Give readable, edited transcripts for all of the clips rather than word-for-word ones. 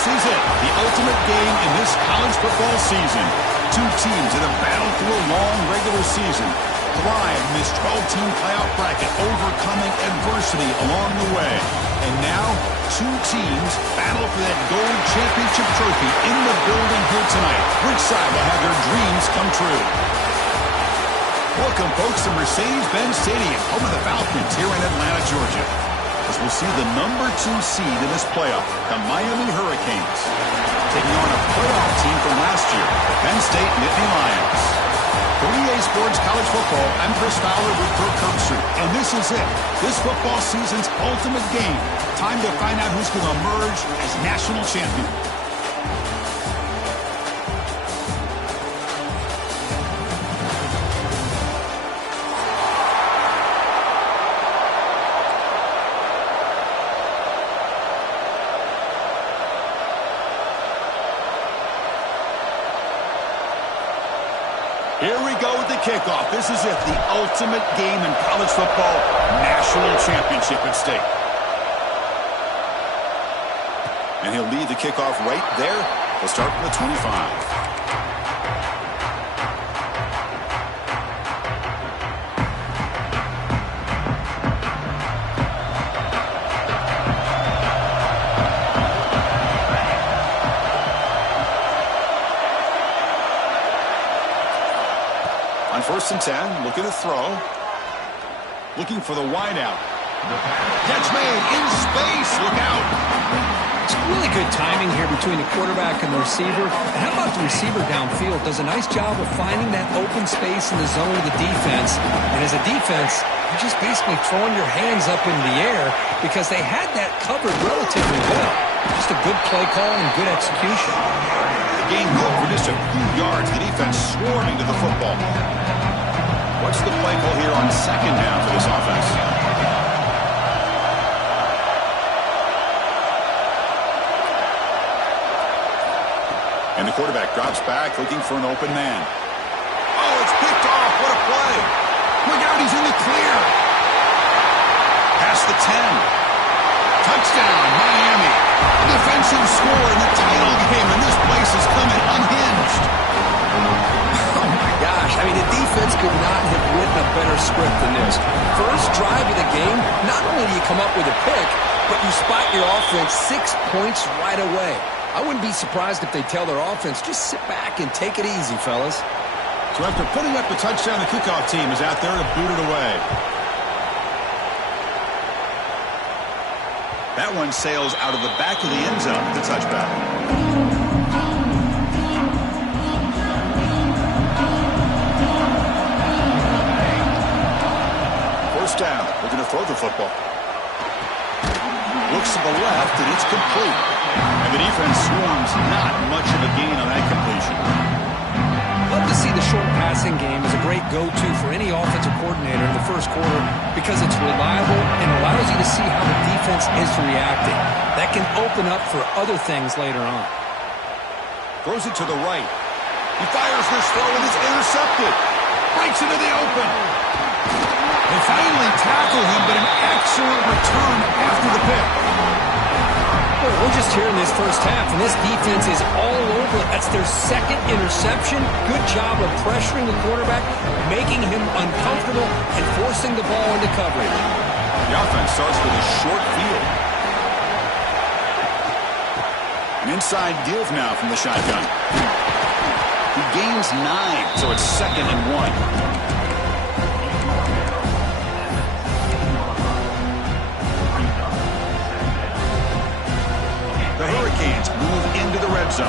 This is it, the ultimate game in this college football season. Two teams that have battled through a long regular season, thrive in this 12-team playoff bracket, overcoming adversity along the way. And now, two teams battle for that gold championship trophy in the building here tonight. Which side will have their dreams come true? Welcome, folks, to Mercedes-Benz Stadium, home of the Falcons here in Atlanta, Georgia, as we'll see the number 2 seed in this playoff, the Miami Hurricanes, taking on a playoff team from last year, the Penn State Nittany Lions. For EA Sports College Football, I'm Chris Fowler with Kirk Herbstreit, and this is it, this football season's ultimate game. Time to find out who's going to emerge as national champion. Here we go with the kickoff. This is it, the ultimate game in college football, national championship at stake. And he'll lead the kickoff right there. He'll start from the 25. On 1st and 10, looking to throw. Looking for the wideout. Catch made in space. Look out. It's really good timing here between the quarterback and the receiver. And how about the receiver downfield? Does a nice job of finding that open space in the zone of the defense. And as a defense, you're just basically throwing your hands up in the air because they had that covered relatively well. Just a good play call and good execution. The game goal for just a few yards. The defense swarming to the football. What's the play call here on 2nd down for this offense? And the quarterback drops back, looking for an open man. Oh, it's picked off. What a play. Look out, he's in the clear. Past the 10. Touchdown, Miami. A defensive score in the title game, and this place is coming unhinged. Oh, my gosh. I mean, the defense could not have written a better script than this. First drive of the game, not only do you come up with a pick, but you spot your offense 6 points right away. I wouldn't be surprised if they tell their offense, just sit back and take it easy, fellas. So after putting up the touchdown, the kickoff team is out there to boot it away. That one sails out of the back of the end zone. The touchback. First down. Looking to throw the football. Looks to the left, and it's complete. And the defense swarms, not much of a gain on that completion. Love to see the short passing game as a great go-to for any offensive coordinator in the first quarter because it's reliable and allows you to see how the defense is reacting. That can open up for other things later on. Throws it to the right. He fires this throw, and it's intercepted. Breaks into the open. They finally tackle him, but an excellent return after the pick. Well, we're just here in this first half, and this defense is all over it. That's their 2nd interception. Good job of pressuring the quarterback, making him uncomfortable, and forcing the ball into coverage. The offense starts with a short field. An inside give now from the shotgun. He gains 9, so it's 2nd and 1. The Hurricanes move into the red zone.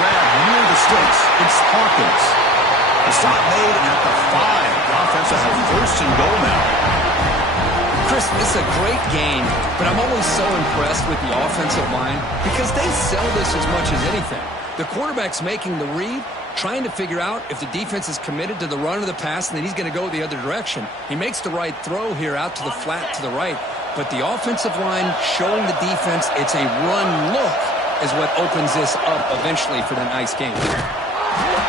Grab near the sticks. It's Hawkins. The stop made at the 5. The offense will have 1st and goal now. Chris, this is a great game, but I'm always so impressed with the offensive line because they sell this as much as anything. The quarterback's making the read, trying to figure out if the defense is committed to the run or the pass, and then he's going to go the other direction. He makes the right throw here out to the flat to the right, but the offensive line showing the defense it's a run look is what opens this up eventually for the nice game.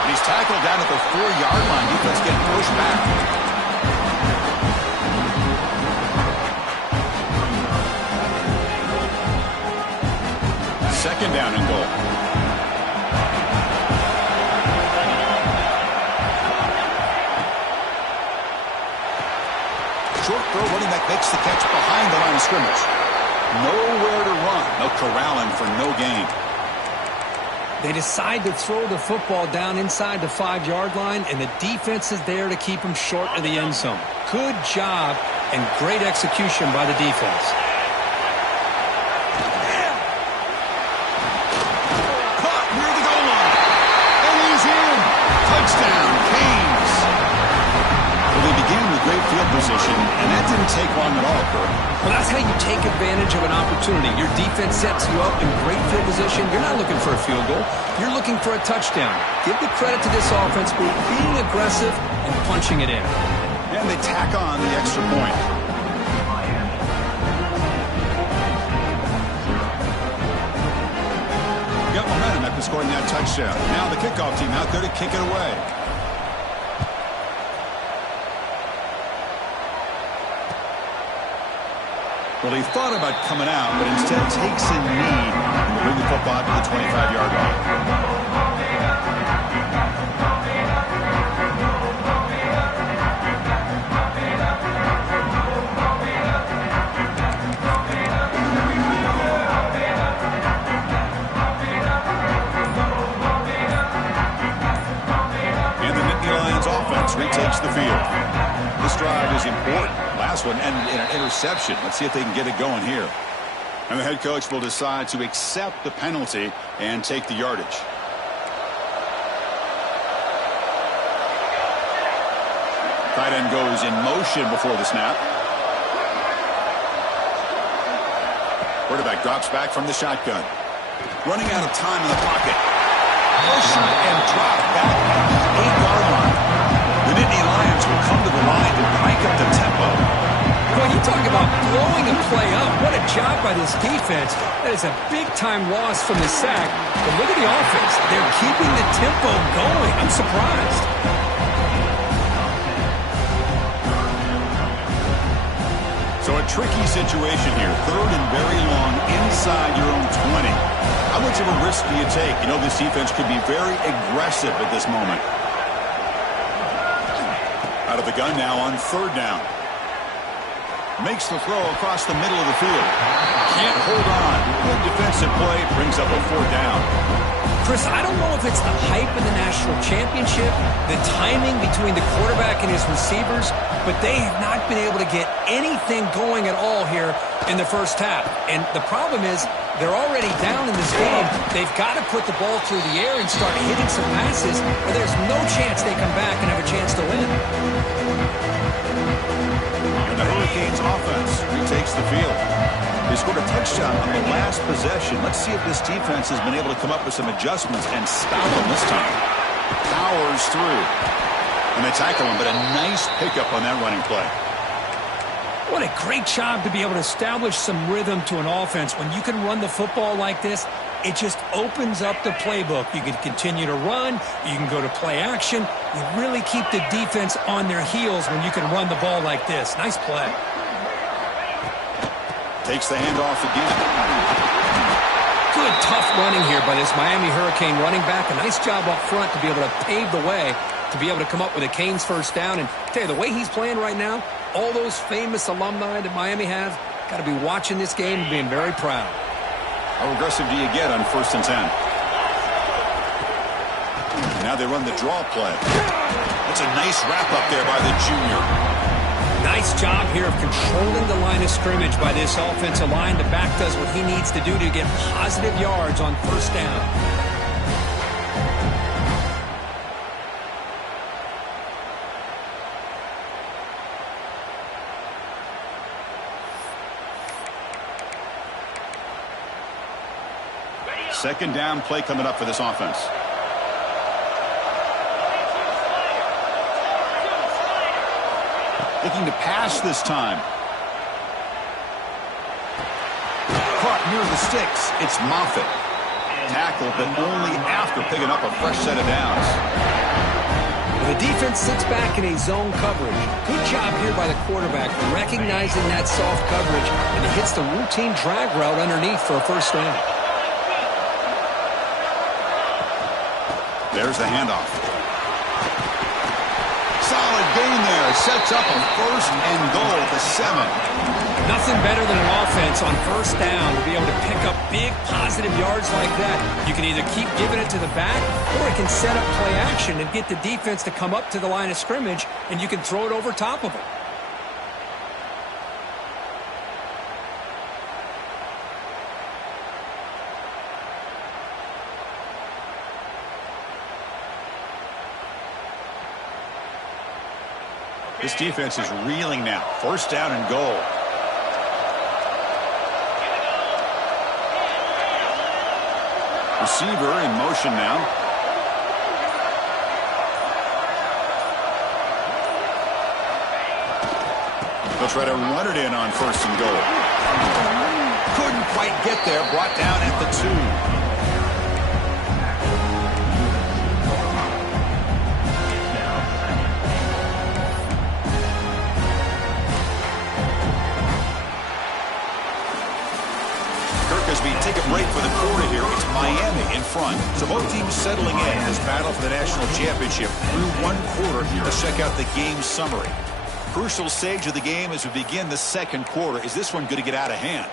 He's tackled down at the 4-yard line. Defense getting pushed back. second down and goal. Short throw, running back makes the catch behind the line of scrimmage. Nowhere to run. They'll corral him for no gain. They decide to throw the football down inside the 5-yard line, and the defense is there to keep him short of the end zone. Good job and great execution by the defense. Caught near the goal line. And he's in. Touchdown, Canes. Well, they began with great field position, and that didn't take long at all, Kurt. Well, that's how you take advantage of an opportunity. Your defense sets you up in great field position. You're not looking for a field goal. You're looking for a touchdown. Give the credit to this offense for being aggressive and punching it in. And they tack on the extra point. Got momentum after scoring that touchdown. Now the kickoff team out there to kick it away. Well, he thought about coming out, but instead takes a knee and will bring the football to the 25-yard line. And the Nittany Lions offense retakes the field. This drive is important. Last one ended in an interception. Let's see if they can get it going here. And the head coach will decide to accept the penalty and take the yardage. Tight end goes in motion before the snap. Quarterback drops back from the shotgun. Running out of time in the pocket. Motion and drop back at the 8-yard line. The Nittany Lions will come to the line to crank up the tempo. Well, you talk about blowing a play up. What a job by this defense. That is a big-time loss from the sack. But look at the offense. They're keeping the tempo going. I'm surprised. So a tricky situation here. 3rd and very long inside your own 20. How much of a risk do you take? You know, this defense could be very aggressive at this moment. Out of the gun now on 3rd down. Makes the throw across the middle of the field. Can't hold on. Good defensive play. Brings up a 4th down. Chris, I don't know if it's the hype of the national championship, the timing between the quarterback and his receivers, but they have not been able to get anything going at all here in the first half. And the problem is they're already down in this game. They've got to put the ball through the air and start hitting some passes, or there's no chance they come back and have a chance to win. And the Hurricanes offense retakes the field. They scored a touchdown on the last possession. Let's see if this defense has been able to come up with some adjustments and stop them this time. Powers through. And they tackle him, but a nice pickup on that running play. What a great job to be able to establish some rhythm to an offense. When you can run the football like this, it just opens up the playbook. You can continue to run. You can go to play action. You really keep the defense on their heels when you can run the ball like this. Nice play. Takes the handoff again. Good, tough running here by this Miami Hurricane running back. A nice job up front to be able to pave the way to be able to come up with a Canes 1st down. And tell you, the way he's playing right now, all those famous alumni that Miami have got to be watching this game and being very proud. How aggressive do you get on 1st and 10? Now they run the draw play. That's a nice wrap up there by the junior. Nice job here of controlling the line of scrimmage by this offensive line. The back does what he needs to do to get positive yards on 1st down. Second down play coming up for this offense. Looking to pass this time. Caught near the sticks. It's Moffitt. Tackled, but only after picking up a fresh set of downs. The defense sits back in a zone coverage. Good job here by the quarterback recognizing that soft coverage, and he hits the routine drag route underneath for a 1st down. There's the handoff. Solid gain there. Sets up a 1st and goal at the 7. Nothing better than an offense on 1st down to be able to pick up big positive yards like that. You can either keep giving it to the back, or it can set up play action and get the defense to come up to the line of scrimmage, and you can throw it over top of them. This defense is reeling now. 1st down and goal. Receiver in motion now. They'll try to run it in on 1st and goal. Couldn't quite get there. Brought down at the 2. As we take a break for the quarter here, it's Miami in front. So both teams settling in this battle for the national championship through 1 quarter. Let's check out the game summary. Crucial stage of the game as we begin the 2nd quarter. Is this one going to get out of hand?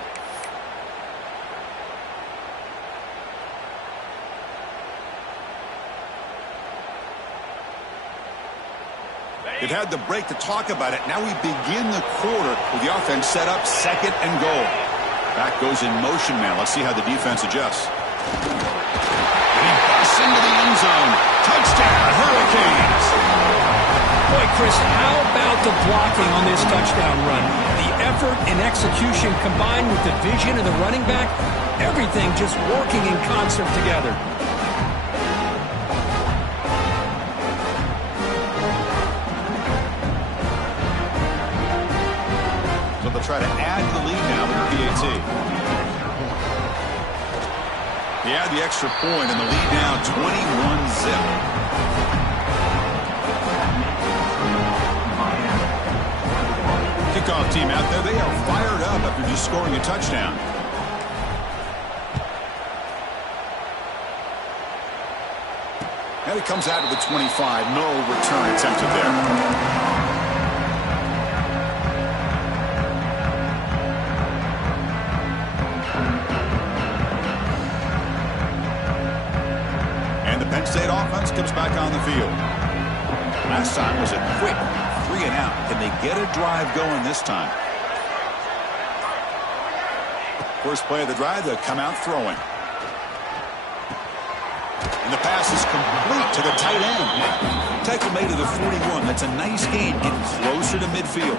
They've had the break to talk about it. Now we begin the quarter with the offense set up 2nd and goal. Back goes in motion now. Let's see how the defense adjusts. And he busts into the end zone. Touchdown, Hurricanes. Boy, Chris, how about the blocking on this touchdown run? The effort and execution combined with the vision of the running back, everything just working in concert together. So they'll try to add to the lead now with PAT. They add the extra point, and the lead now 21-zip. Kickoff team out there. They are fired up after just scoring a touchdown. And it comes out to the 25. No return attempted there. Penn State offense comes back on the field. Last time was a quick 3 and out. Can they get a drive going this time? First play of the drive, they'll come out throwing. And the pass is complete to the tight end. Tackle made to the 41. That's a nice gain, getting closer to midfield.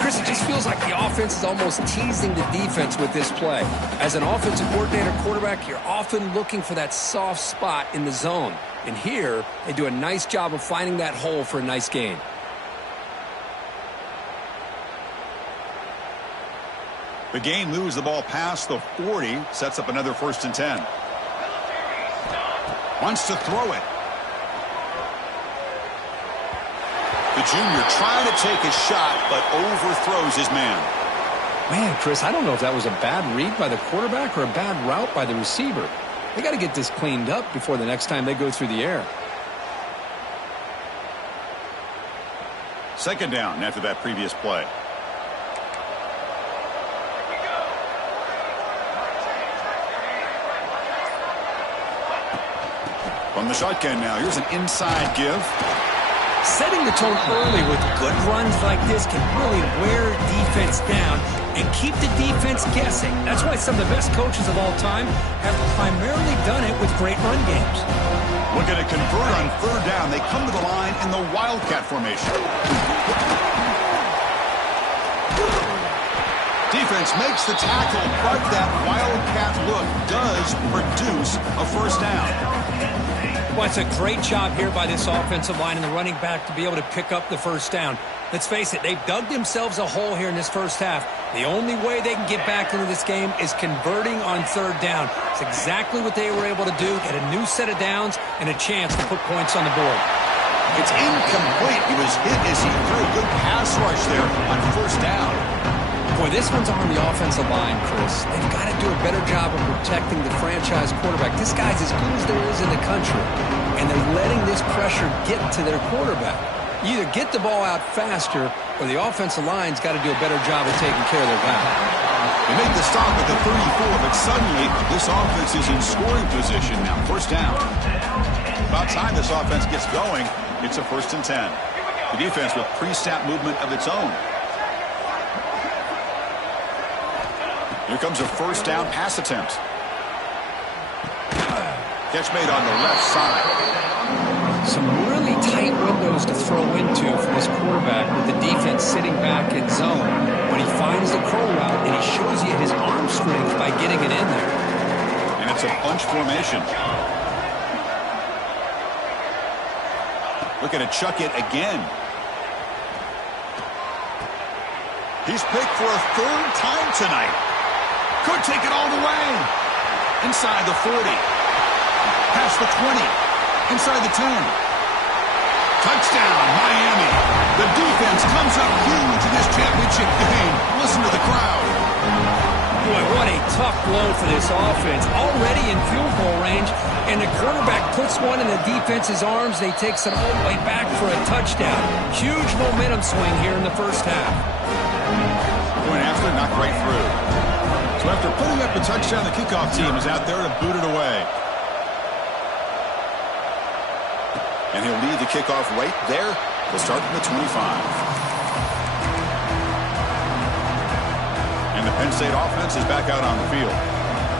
Chris, it just feels like the offense is almost teasing the defense with this play. As an offensive coordinator quarterback, you're often looking for that soft spot in the zone. And here, they do a nice job of finding that hole for a nice gain. The game moves the ball past the 40, sets up another 1st and 10. Wants to throw it. The junior trying to take a shot, but overthrows his man. Man, Chris, I don't know if that was a bad read by the quarterback or a bad route by the receiver. They got to get this cleaned up before the next time they go through the air. 2nd down after that previous play. From the shotgun now, here's an inside give. Setting the tone early with good runs like this can really wear defense down and keep the defense guessing. That's why some of the best coaches of all time have primarily done it with great run games. Looking to convert on 3rd down. They come to the line in the Wildcat formation. Defense makes the tackle, but that Wildcat look does produce a 1st down. Well, it's a great job here by this offensive line and the running back to be able to pick up the 1st down. Let's face it, they've dug themselves a hole here in this 1st half. The only way they can get back into this game is converting on 3rd down. It's exactly what they were able to do, get a new set of downs and a chance to put points on the board. It's incomplete. He was hit as he threw a good pass rush there on 1st down. Boy, this one's on the offensive line, Chris. They've got to do a better job of protecting the franchise quarterback. This guy's as good as there is in the country, and they're letting this pressure get to their quarterback. You either get the ball out faster, or the offensive line's got to do a better job of taking care of their guy. They make the stop at the 34, but suddenly this offense is in scoring position now. First down. About time this offense gets going, it's a 1st and 10. The defense with pre-snap movement of its own. Here comes a 1st down pass attempt. Catch made on the left side. Some really tight windows to throw into for this quarterback with the defense sitting back in zone. But he finds the curl route, and he shows you his arm strength by getting it in there. And it's a bunch formation. Looking to chuck it again. He's picked for a 3rd time tonight. Could take it all the way. Inside the 40. Past the 20. Inside the 10. Touchdown, Miami. The defense comes up huge in this championship game. Listen to the crowd. Boy, what a tough blow for this offense. Already in field goal range, and the quarterback puts one in the defense's arms. They takes it all the way back for a touchdown. Huge momentum swing here in the first half. Point after, knocked right through. So after putting up the touchdown, the kickoff team is out there to boot it away. And he'll lead the kickoff right there. He'll start from the 25. And the Penn State offense is back out on the field.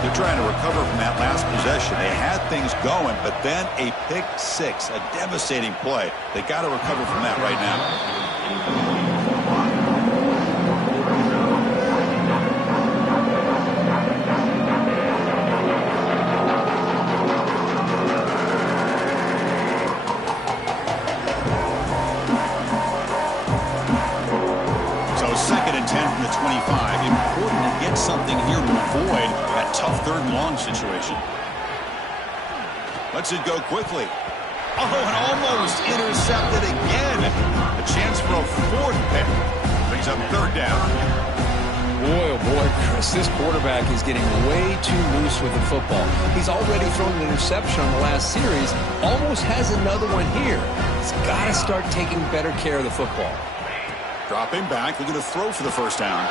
They're trying to recover from that last possession. They had things going, but then a pick six, a devastating play. They got to recover from that right now. Something here to avoid that tough 3rd and long situation. Lets it go quickly. Oh, and almost intercepted again. A chance for a 4th pick. Brings up 3rd down. Boy, oh boy, Chris, this quarterback is getting way too loose with the football. He's already thrown an interception on the last series. Almost has another one here. He's got to start taking better care of the football. Dropping back, looking to throw for the 1st down.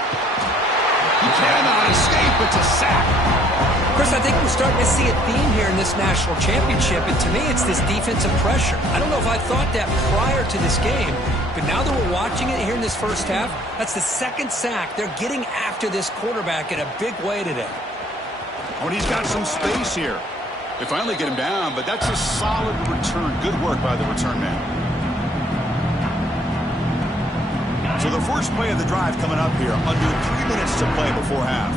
He cannot escape. It's a sack. Chris, I think we're starting to see a theme here in this national championship, and to me it's this defensive pressure. I don't know if I thought that prior to this game, but now that we're watching it here in this first half, that's the 2nd sack. They're getting after this quarterback in a big way today. Oh, and he's got some space here. They finally get him down, but that's a solid return. Good work by the return man. So the first play of the drive coming up here, under 3 minutes to play before half.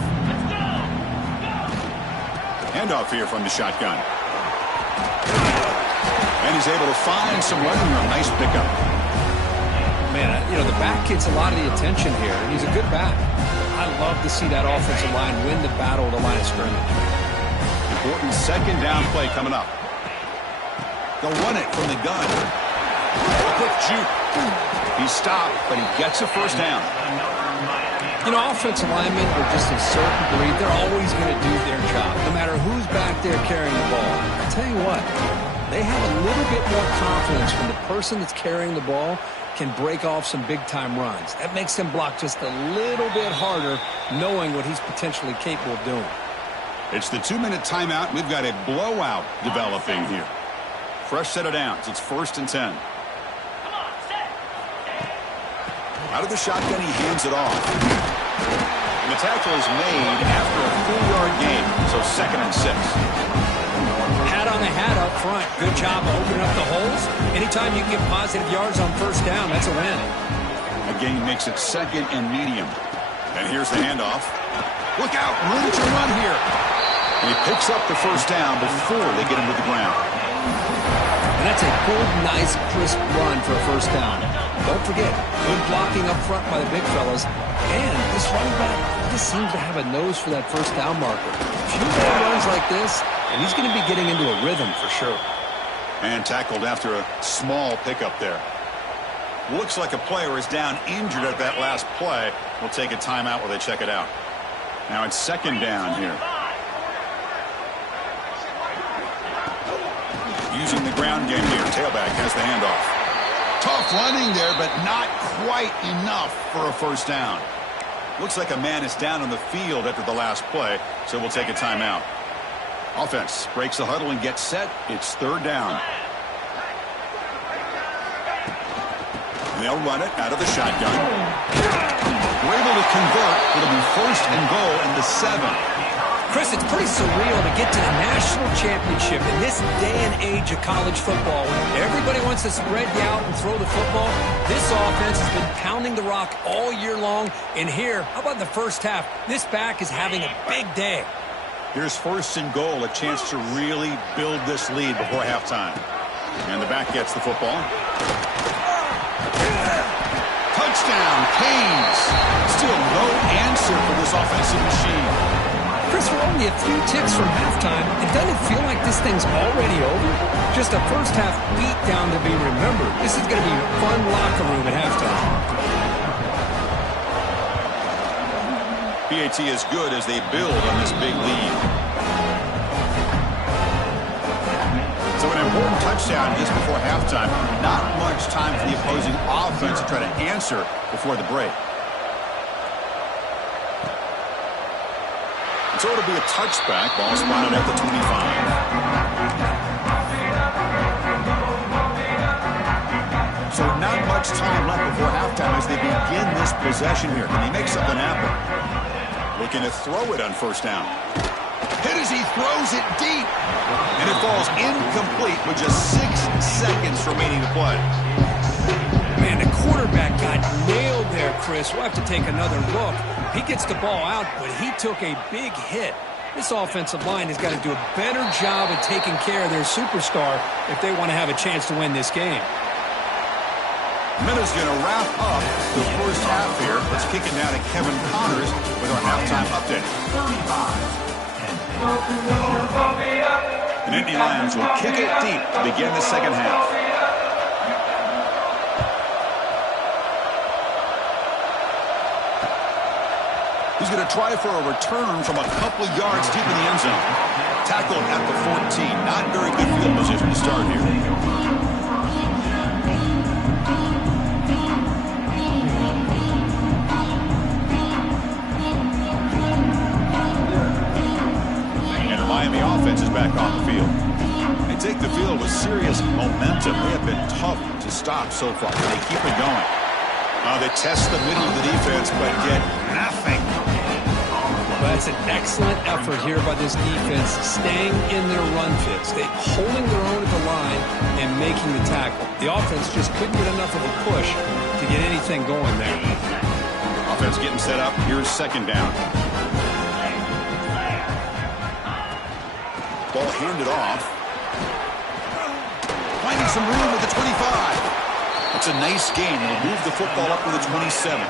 Handoff here from the shotgun. And he's able to find some running room. Nice pickup. Man, you know, the back gets a lot of the attention here, and he's a good back. I love to see that offensive line win the battle at the line of scrimmage. Important 2nd down play coming up. They'll run it from the gun. A quick juke. He's stopped, but he gets a 1st down. You know, offensive linemen are just a certain breed. They're always going to do their job, no matter who's back there carrying the ball. I'll tell you what, they have a little bit more confidence when the person that's carrying the ball can break off some big-time runs. That makes them block just a little bit harder, knowing what he's potentially capable of doing. It's the 2-minute timeout. We've got a blowout developing here. Fresh set of downs. It's 1st and 10. Out of the shotgun, he hands it off. And the tackle is made after a 4-yard gain, so 2nd and 6. Hat on the hat up front. Good job of opening up the holes. Anytime you can get positive yards on 1st down, that's a win. A gain makes it 2nd and medium. And here's the handoff. Look out, room to run here. And he picks up the 1st down before they get him to the ground. And that's a good, nice, crisp run for a 1st down. Don't forget, good blocking up front by the big fellas. And this running back just seems to have a nose for that 1st down marker. A few more runs like this, and he's going to be getting into a rhythm for sure. And tackled after a small pickup there. Looks like a player is down injured at that last play. We'll take a timeout while they check it out. Now it's second down here. Using the ground game here. Tailback has the handoff. Tough running there, but not quite enough for a first down. Looks like a man is down on the field after the last play, so we'll take a timeout. Offense breaks the huddle and gets set. It's third down. And they'll run it out of the shotgun. We're able to convert. It'll be first and goal in the 7. Chris, it's pretty surreal to get to the national championship in this day and age of college football when everybody wants to spread you out and throw the football. This offense has been pounding the rock all year long. And here, how about the first half? This back is having a big day. Here's first and goal, a chance to really build this lead before halftime. And the back gets the football. Touchdown, Canes. Still no answer for this offensive machine. Chris, we're only a few ticks from halftime. It doesn't feel like this thing's already over. Just a first half beatdown to be remembered. This is going to be a fun locker room at halftime. PAT is good as they build on this big lead. So an important touchdown just before halftime. Not much time for the opposing offense to try to answer before the break. So it'll be a touchback. Ball spotted at the 25. So not much time left before halftime as they begin this possession here. Can he make something happen? Looking to throw it on first down. Hit as he throws it deep. And it falls incomplete with just 6 seconds remaining to play. Man, the quarterback got nailed there, Chris. We'll have to take another look. He gets the ball out, but he took a big hit. This offensive line has got to do a better job of taking care of their superstar if they want to have a chance to win this game. Minna's going to wrap up the first half here. Let's kick it down to Kevin Connors with our halftime update. And Indy Lions will kick it deep to begin the second half. He's going to try for a return from a couple of yards deep in the end zone. Tackled at the 14. Not very good field position to start here. And the Miami offense is back on the field. They take the field with serious momentum. They have been tough to stop so far. They keep it going. They test the middle of the defense, but get nothing. Well, that's an excellent effort here by this defense, staying in their run fits. They holding their own at the line and making the tackle. The offense just couldn't get enough of a push to get anything going there. Offense getting set up. Here's second down. Ball handed off. Finding some room at the 25. It's a nice game. They'll move the football up to the 27.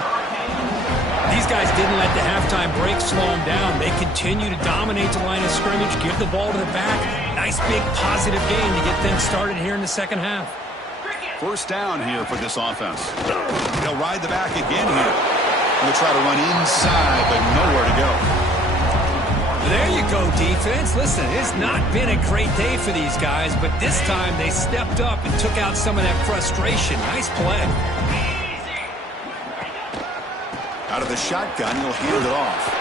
These guys didn't let the halftime break slow them down. They continue to dominate the line of scrimmage, give the ball to the back. Nice big positive game to get things started here in the second half. First down here for this offense. They'll ride the back again here. They'll try to run inside, but nowhere to go. There you go, defense. Listen, it's not been a great day for these guys, but this time they stepped up and took out some of that frustration. Nice play. Out of the shotgun, he'll hand it off.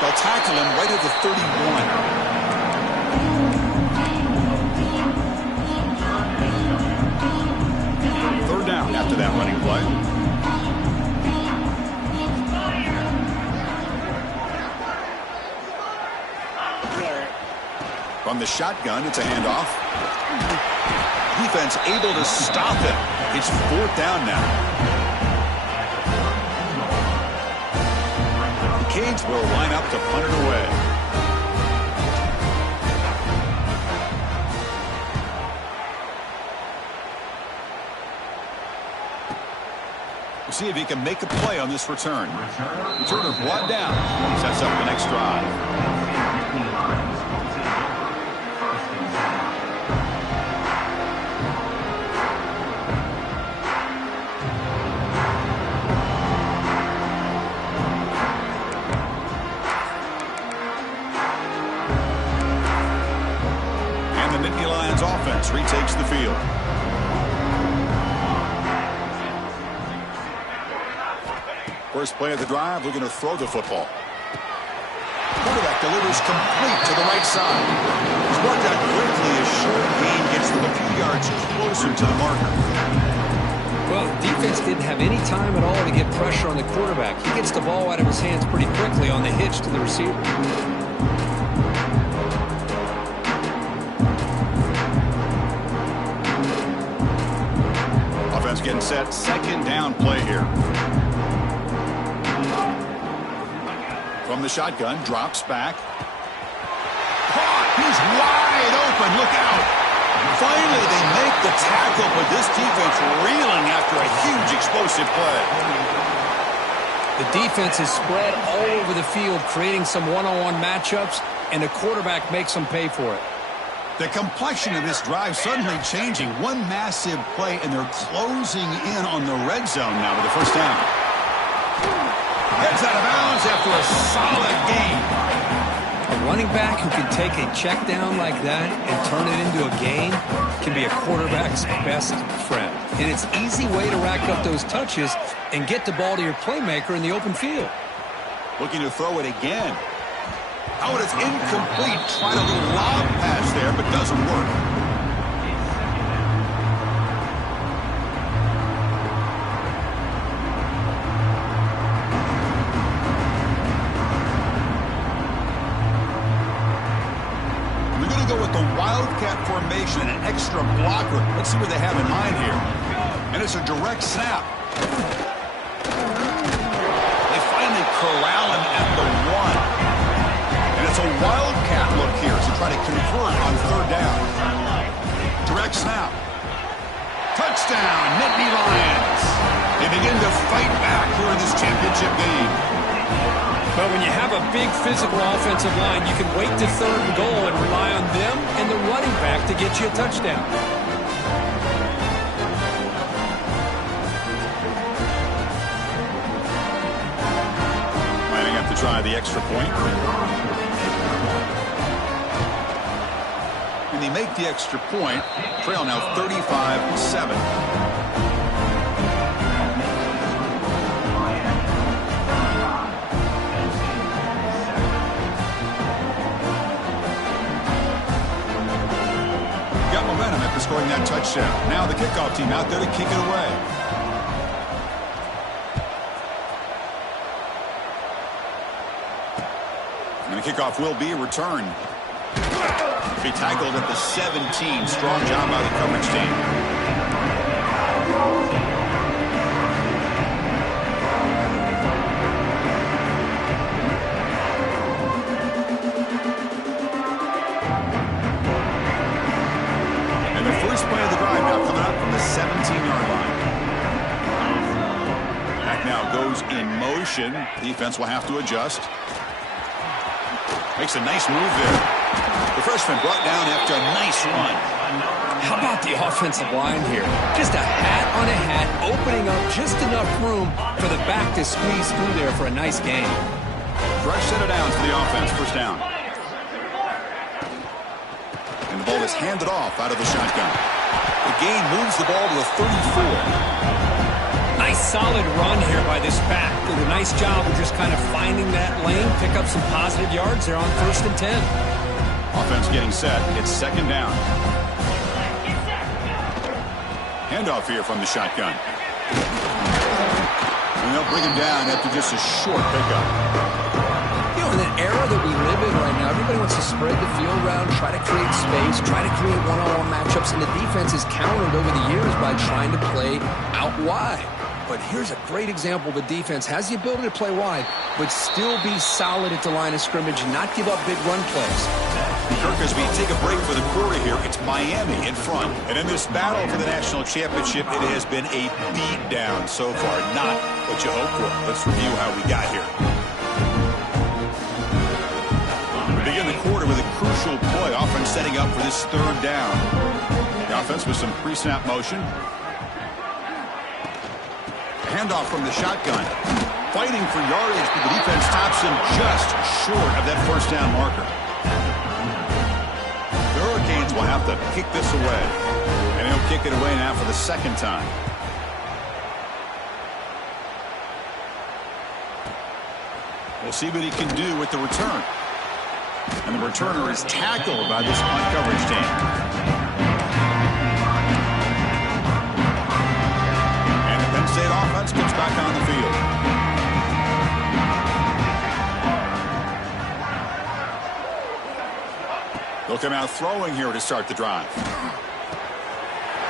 They'll tackle him right at the 31. Third down after that running play. From the shotgun, it's a handoff. Defense able to stop it. It's fourth down now. The Canes will line up to punt it away. We'll see if he can make a play on this return. Returner brought down. Sets up the next drive. field. First play of the drive, looking to throw the football. Quarterback delivers complete to the right side. He's worked out quickly. A short gain gets them a few yards closer to the marker. Well, the defense didn't have any time at all to get pressure on the quarterback. He gets the ball out of his hands pretty quickly on the hitch to the receiver. Offense getting set. Second down play here. From the shotgun, drops back. Caught! He's wide open. Look out! Finally, they make the tackle, but this defense reeling after a huge explosive play. The defense is spread all over the field, creating some one-on-one matchups, and the quarterback makes them pay for it. The complexion of this drive suddenly changing. One massive play, and they're closing in on the red zone now with the first down. Heads out of bounds after a solid game. A running back who can take a check down like that and turn it into a gain can be a quarterback's best friend. And it's an easy way to rack up those touches and get the ball to your playmaker in the open field. Looking to throw it again. Oh, and it's incomplete. Tried a little lob pass there, but doesn't work. Wildcat formation and an extra blocker. Let's see what they have in mind here. And it's a direct snap. They finally corral him at the 1. And it's a wildcat look here to try to convert on third down. Direct snap. Touchdown, Nittany Lions. They begin to fight back here in this championship game. But when you have a big physical offensive line, you can wait to third and goal and rely on them and the running back to get you a touchdown. Lining up to try the extra point. And they make the extra point. Trail now 35-7. Momentum after scoring that touchdown. Now the kickoff team out there to kick it away. And the kickoff will be returned. Be tackled at the 17. Strong job by the coverage team. First play of the drive now coming up from the 17-yard line. Back now goes in motion. Defense will have to adjust. Makes a nice move there. The freshman brought down after a nice run. How about the offensive line here? Just a hat on a hat, opening up just enough room for the back to squeeze through there for a nice gain. Fresh set of downs for the offense. First down. And the ball is handed off out of the shotgun. The gain moves the ball to the 34. Nice solid run here by this back. Did a nice job of just kind of finding that lane, pick up some positive yards there on 1st and 10. Offense getting set. It's second down. Handoff here from the shotgun. And they'll bring him down after just a short pickup. In an era that we live in right now, everybody wants to spread the field around, try to create space, try to create one-on-one matchups, and the defense is countered over the years by trying to play out wide. But here's a great example. The defense has the ability to play wide, but still be solid at the line of scrimmage and not give up big run plays. Kirk, as we take a break for the quarter here, it's Miami in front. And in this battle for the national championship, it has been a beatdown so far. Not what you hoped for. Let's review how we got here. Begin the quarter with a crucial play. Offense setting up for this third down. The offense with some pre-snap motion. Handoff from the shotgun. Fighting for yardage, but the defense stops him just short of that first down marker. The Hurricanes will have to kick this away. And he'll kick it away now for the second time. We'll see what he can do with the return. And the returner is tackled by this punt coverage team. And the Penn State offense gets back on the field. They'll come out throwing here to start the drive.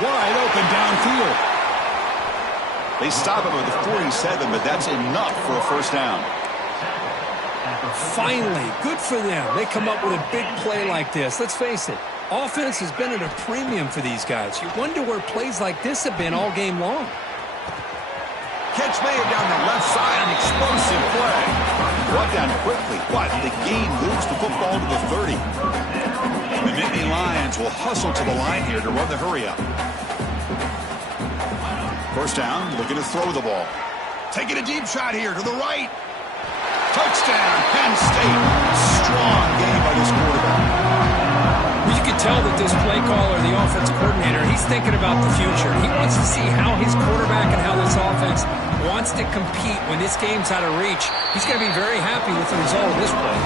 Wide open downfield. They stop him at the 47, but that's enough for a first down. Finally, good for them. They come up with a big play like this. Let's face it, offense has been at a premium for these guys. You wonder where plays like this have been all game long. Catch made down the left side, an explosive play. Brought down quickly, but the game moves the football to the 30. The Nittany Lions will hustle to the line here to run the hurry up. First down, looking to throw the ball. Taking a deep shot here to the right. Touchdown, Penn State. Strong game by this quarterback. Well, you can tell that this play caller, the offense coordinator, he's thinking about the future. He wants to see how his quarterback and how this offense wants to compete when this game's out of reach. He's going to be very happy with the result of this play.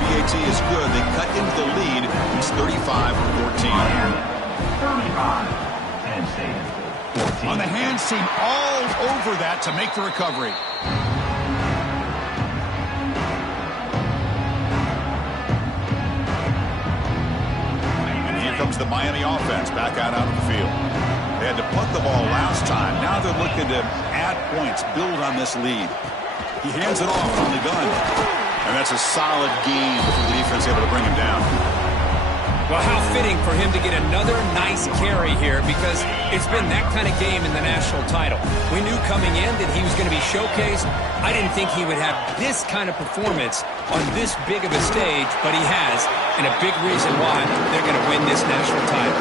PAT is good. They cut into the lead. It's 35-14. 35. Penn State. 14. On the hand seam all over that to make the recovery. Comes the Miami offense back out onto the field. They had to punt the ball last time. Now they're looking to add points, build on this lead. He hands it off from the gun. And that's a solid game for the defense able to bring him down. Well, how fitting for him to get another nice carry here, because it's been that kind of game in the national title. We knew coming in that he was going to be showcased. I didn't think he would have this kind of performance on this big of a stage, but he has, and a big reason why they're going to win this national title.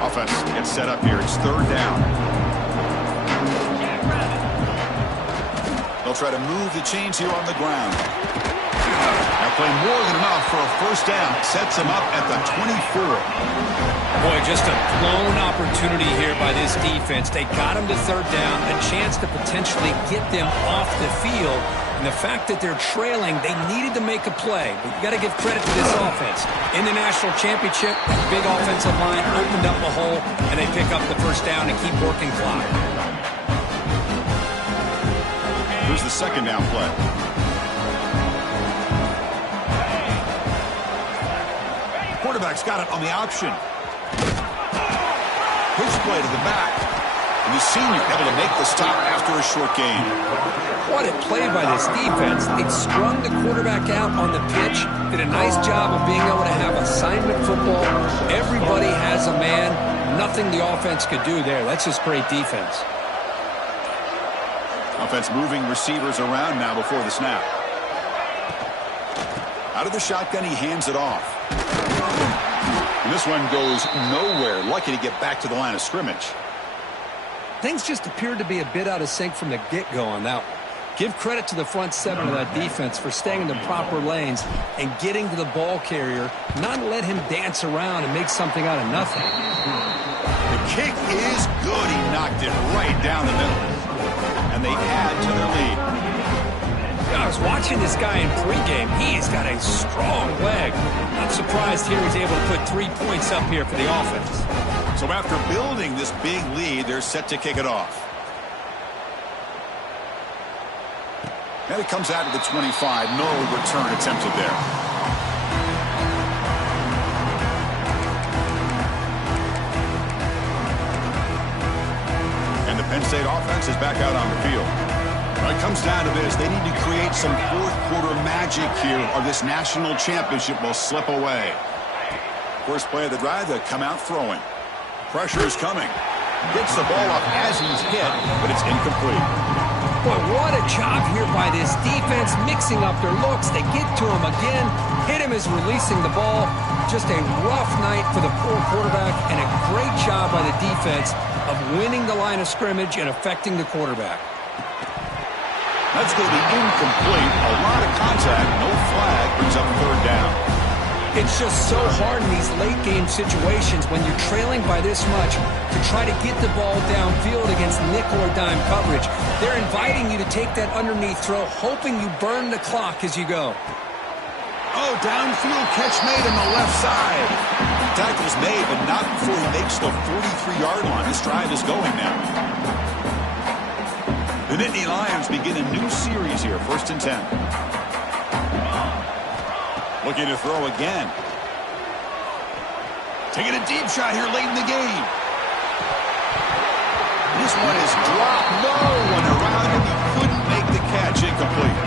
Offense gets set up here. It's third down. They'll try to move the chains here on the ground. They'll play more than enough for a first down. Sets him up at the 24. Boy, just a blown opportunity here by this defense. They got him to third down, a chance to potentially get them off the field. And the fact that they're trailing, they needed to make a play. But you got to give credit to this offense. In the national championship, that big offensive line opened up a hole, and they pick up the first down and keep working clock. Here's the second down play. Quarterback's got it on the option. Pitch play to the back. And the senior able to make the stop after a short gain. What a play by this defense. They strung the quarterback out on the pitch, did a nice job of being able to have assignment football. Everybody has a man. Nothing the offense could do there. That's just great defense. Offense moving receivers around now before the snap. Out of the shotgun, he hands it off. And this one goes nowhere. Lucky to get back to the line of scrimmage. Things just appeared to be a bit out of sync from the get-go on that one. Give credit to the front seven of that defense for staying in the proper lanes and getting to the ball carrier, not let him dance around and make something out of nothing. The kick is good. He knocked it right down the middle. And they add to their lead. I was watching this guy in pregame. He's got a strong leg. Not surprised here he's able to put 3 points up here for the offense. So after building this big lead, they're set to kick it off. And it comes out to the 25. No return attempted there. And the Penn State offense is back out on the field. It comes down to this. They need to create some fourth-quarter magic here, or this national championship will slip away. First play of the drive, they come out throwing. Pressure is coming. Gets the ball up as he's hit, but it's incomplete. Boy, what a job here by this defense, mixing up their looks. They get to him again. Hit him as releasing the ball. Just a rough night for the poor quarterback, and a great job by the defense of winning the line of scrimmage and affecting the quarterback. That's going to be incomplete. A lot of contact. No flag. Brings up third down. It's just so hard in these late-game situations when you're trailing by this much to try to get the ball downfield against nickel or dime coverage. They're inviting you to take that underneath throw, hoping you burn the clock as you go. Oh, downfield catch made on the left side. Tackle's made, but not before he makes the 43-yard line. This drive is going now. The Nittany Lions begin a new series here, 1st and 10. Looking to throw again. Taking a deep shot here late in the game. This one is dropped low and around him. He couldn't make the catch. Incomplete.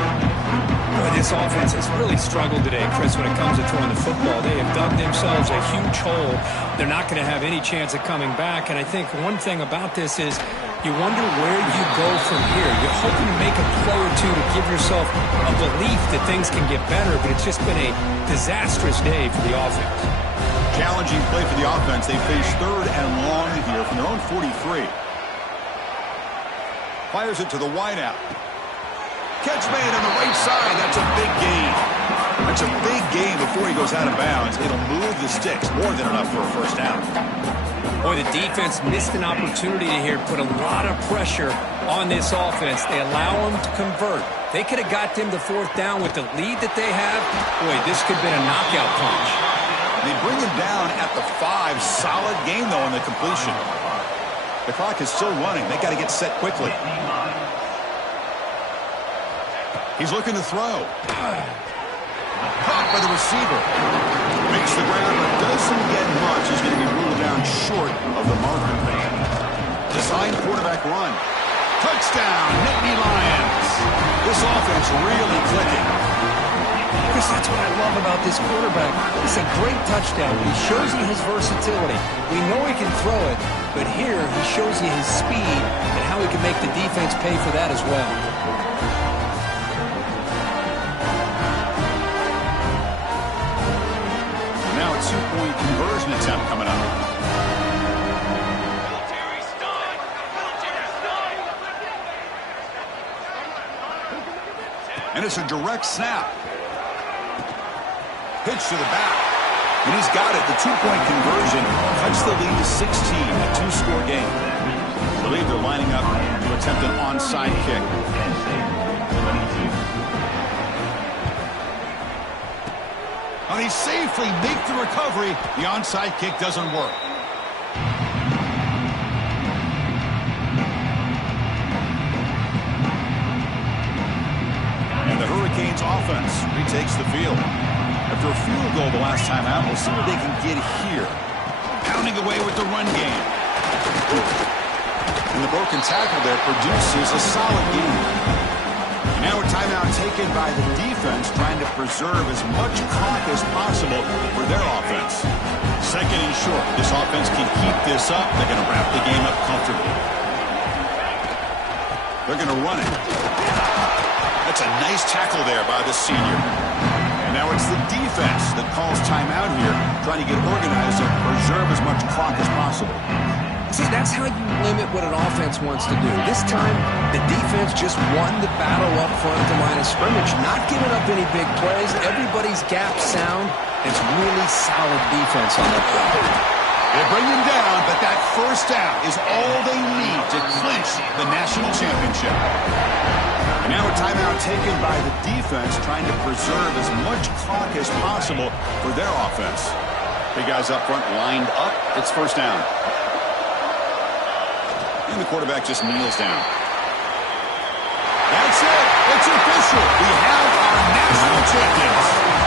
Boy, this offense has really struggled today, Chris, when it comes to throwing the football. They have dug themselves a huge hole. They're not going to have any chance of coming back. And I think one thing about this is you wonder where you go from here. You're hoping to make a play or two to give yourself a belief that things can get better, but it's just been a disastrous day for the offense. Challenging play for the offense. They face 3rd and long here from their own 43. Fires it to the wideout. Catch made on the right side. That's a big gain. That's a big gain before he goes out of bounds. It'll move the sticks. More than enough for a first down. Boy, the defense missed an opportunity here to put a lot of pressure on this offense. They allow them to convert. They could have got them to 4th down with the lead that they have. Boy, this could have been a knockout punch. They bring him down at the 5. Solid game, though, on the completion. The clock is still running. They got to get set quickly. He's looking to throw. Caught by the receiver. Makes the ground, but doesn't get much. He's going to be ruled down short of the marker. Design quarterback run. Touchdown, Nittany Lions. This offense really clicking. Chris, that's what I love about this quarterback. It's a great touchdown, but he shows you his versatility. We know he can throw it, but here he shows you his speed and how he can make the defense pay for that as well. Now a 2-point conversion attempt coming up. And it's a direct snap. Pitch to the back. And he's got it. The 2-point conversion cuts the lead to 16, a 2-score game. I believe they're lining up to attempt an onside kick. And they safely make the recovery. The onside kick doesn't work. And the Hurricanes offense retakes the field. After a field goal the last time out, we'll see what they can get here. Pounding away with the run game. And the broken tackle there produces a solid game. Now a timeout taken by the defense, trying to preserve as much clock as possible for their offense. 2nd and short. This offense can keep this up. They're going to wrap the game up comfortably. They're going to run it. That's a nice tackle there by the senior. And now it's the defense that calls timeout here, trying to get organized and preserve as much clock as possible. See, that's how you limit what an offense wants to do. This time, the defense just won the battle up front at the line of scrimmage, not giving up any big plays. Everybody's gap sound. It's really solid defense on that play. They bring him down, but that first down is all they need to clinch the national championship. And now a timeout taken by the defense, trying to preserve as much clock as possible for their offense. Big guys up front lined up. It's first down. And the quarterback just kneels down. That's it. It's official. We have our national champions.